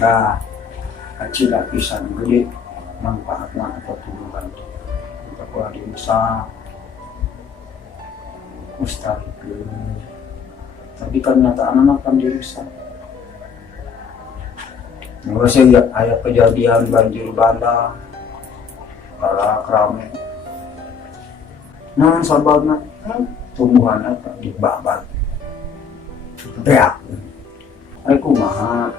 Nah, kecil lapisan gede manfaatnya atau tujuan kita kuat bisa mustahil. Tapi ternyata anak akan dirusak. Nggak sih ya, ayat kejadian banjir bandang, para kerame. Nah, sahabatnya, tumbuhan apa dibabat, beak. Aku mah,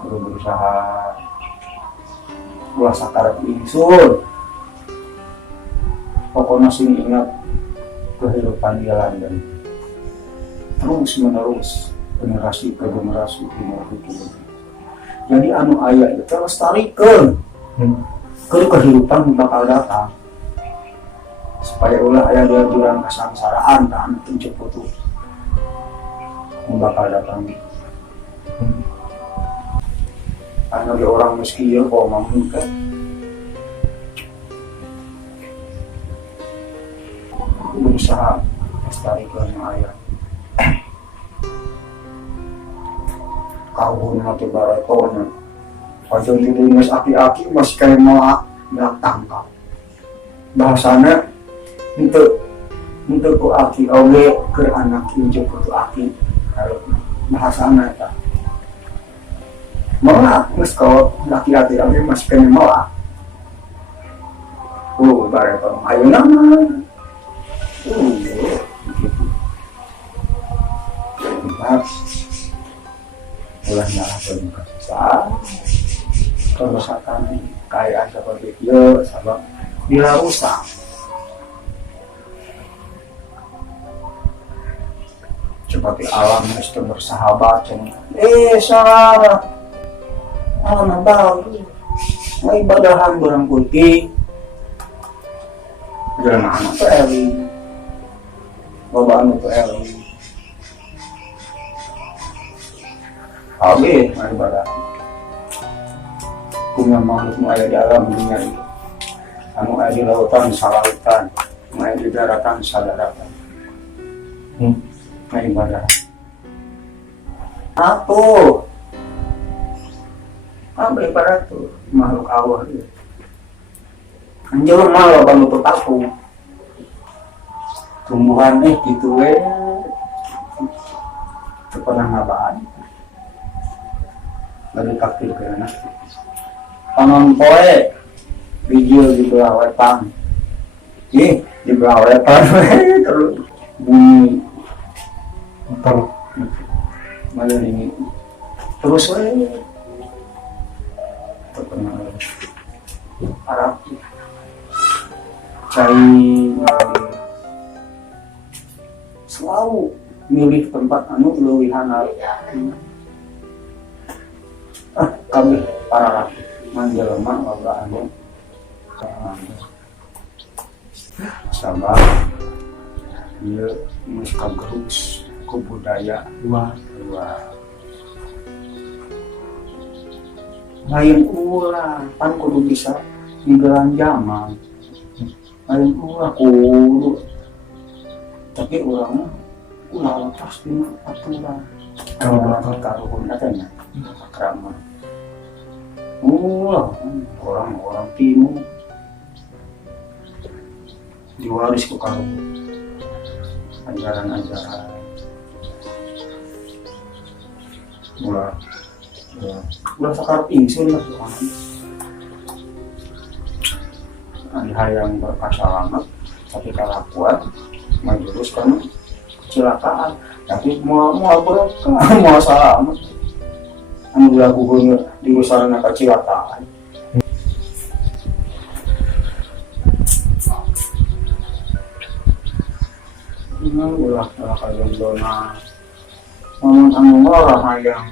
perlu berusaha, buah sakar ingsun. Pokoknya sih ingat kehidupan di London terus menerus generasi ke generasi jadi anu ayah itu lestarikan ke kehidupan bakal datang supaya ulah ayah dia jurang kesengsaraan dan penjemput bakal datang karena dia orang miskin kok mampu berusaha lestarikan ayah kau nanti baratona pajang judulnya aki-aki masih kayak malah nggak tangkap bahasanya untuk ku aki oge ke anak injek ku aki bahasanya itu malah kalau laki-laki masih kayak malah baratona ayo nama ulah nyalah berbuka kerusakan kekayaan seperti itu sabab bila rusak seperti alam itu bersahabat salah alam bagus mau ibadahan barang putih jalan anak tuh Eli babaan itu Eli Abi, mari barat. Punya makhluk ayah di alam dunia ini. Anu ayah di lautan, salautan. Ayah di daratan, sadaratan. Mari barat. Apa? Abi barat tuh makhluk Allah itu. Anjur malah bantu aku. Tumbuhan gitu pernah ngabaan. Lagi takdir karena tangan poe video di bawah wetan di bawah wetan terus bunyi motor malah ini terus terkenal Arab cari selalu milih tempat anu luwihan kami para menjelma anu sabar dia muskagerus ku budaya luar lain ulah pan kudu bisa ninggalan zaman lain ulah kudu tapi orang ulah pasti aturan karuhun katanya akrama orang timur diwaris ke karuhun ajaran-ajaran ulah sakar ingsun lah ada yang berkasalamat tapi kalah kuat majurus karena kecelakaan tapi mau berkah mau selamat anu lagu di usarana kecelakaan ulah kalian dona ngomong anu orang yang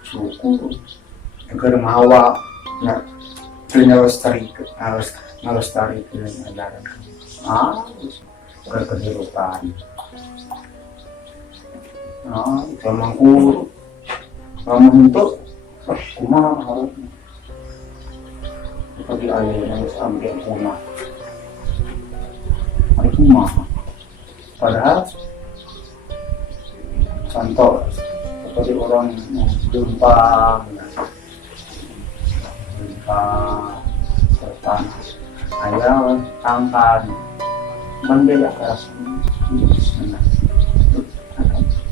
suku agar mawa ya ngelestarikan ajaran berkehidupan memang kamu untuk kumaha harusnya seperti ayah yang harus ambil punah harus kumaha padahal contoh seperti orang gempang, serta ayam, tangkan, mandaya keras,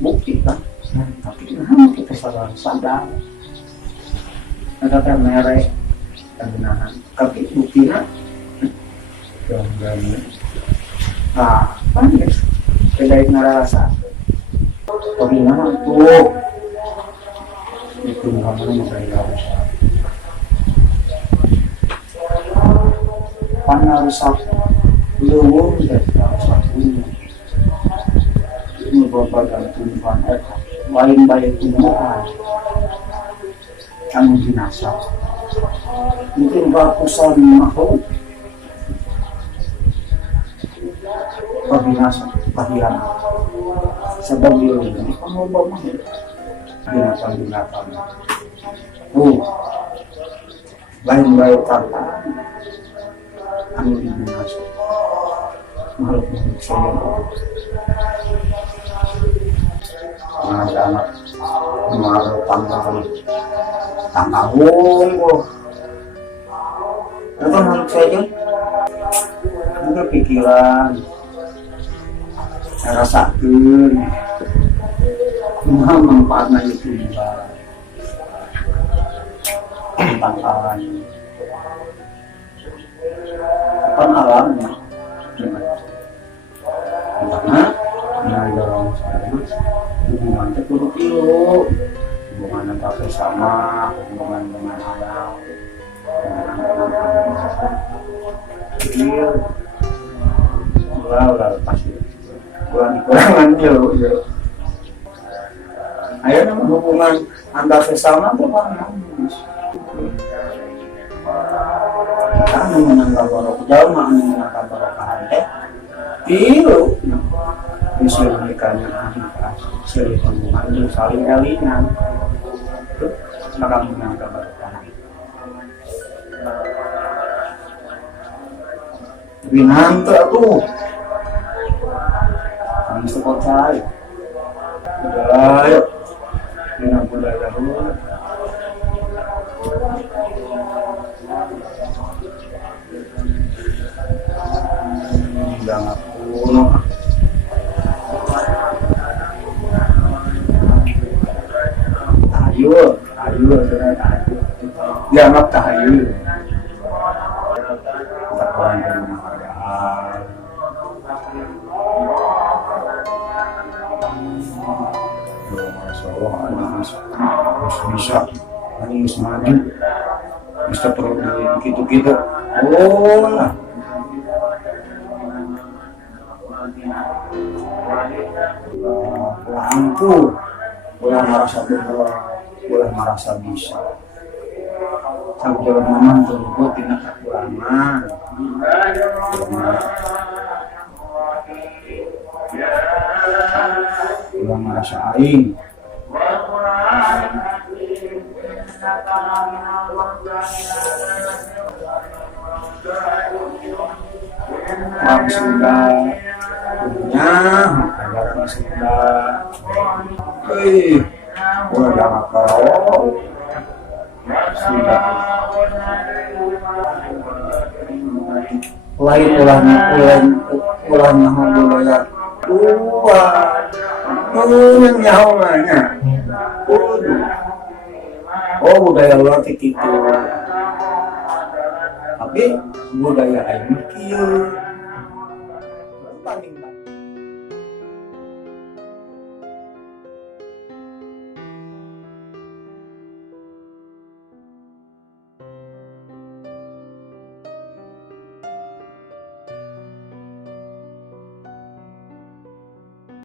bukti kan, tapi kita sadar, ada kan merek dan benahan, tapi buktinya, nah, kan ya, beda ngerasa, tapi nama tuh, itu kamu saya pana rusak luwung dan rusak luwung ini berbagai tumbuhan lain baik tumbuhan anu binasa mungkin ratusan makhluk berbinasa bagian sebab dia ini kamu bawa binatang-binatang lain baik tantangan anu binasa makhluk saya anak-anak makhluk tanggung itu makhluk saya juga pikiran rasakan manfaatnya itu tantangan kan alamnya karena dari dalam hubungan itu kilo hubungan antar sesama hubungan dengan alam ulah pasti kurang dikurangan dia ayo nama hubungan antar sesama itu mana kita mengenal barokah jauh mengenal barokah teh pilu bisa menikahnya sering hubungan saling elingan maka mengenal barokah binanta tuh kami support saya budaya dengan budaya dulu jangan kuno tayu jangan tayu takwan penghargaan harus bisa harus maju bisa perlu gitu-gitu lah lampu boleh merasa berdoa boleh merasa bisa sampai jalan mana tersebut tidak kekurangan boleh merasa aing sudah punya anggaran sudah udah jangan kau sudah lain ulangnya budaya tua yang nyawanya budaya luar gitu tapi budaya aing kieu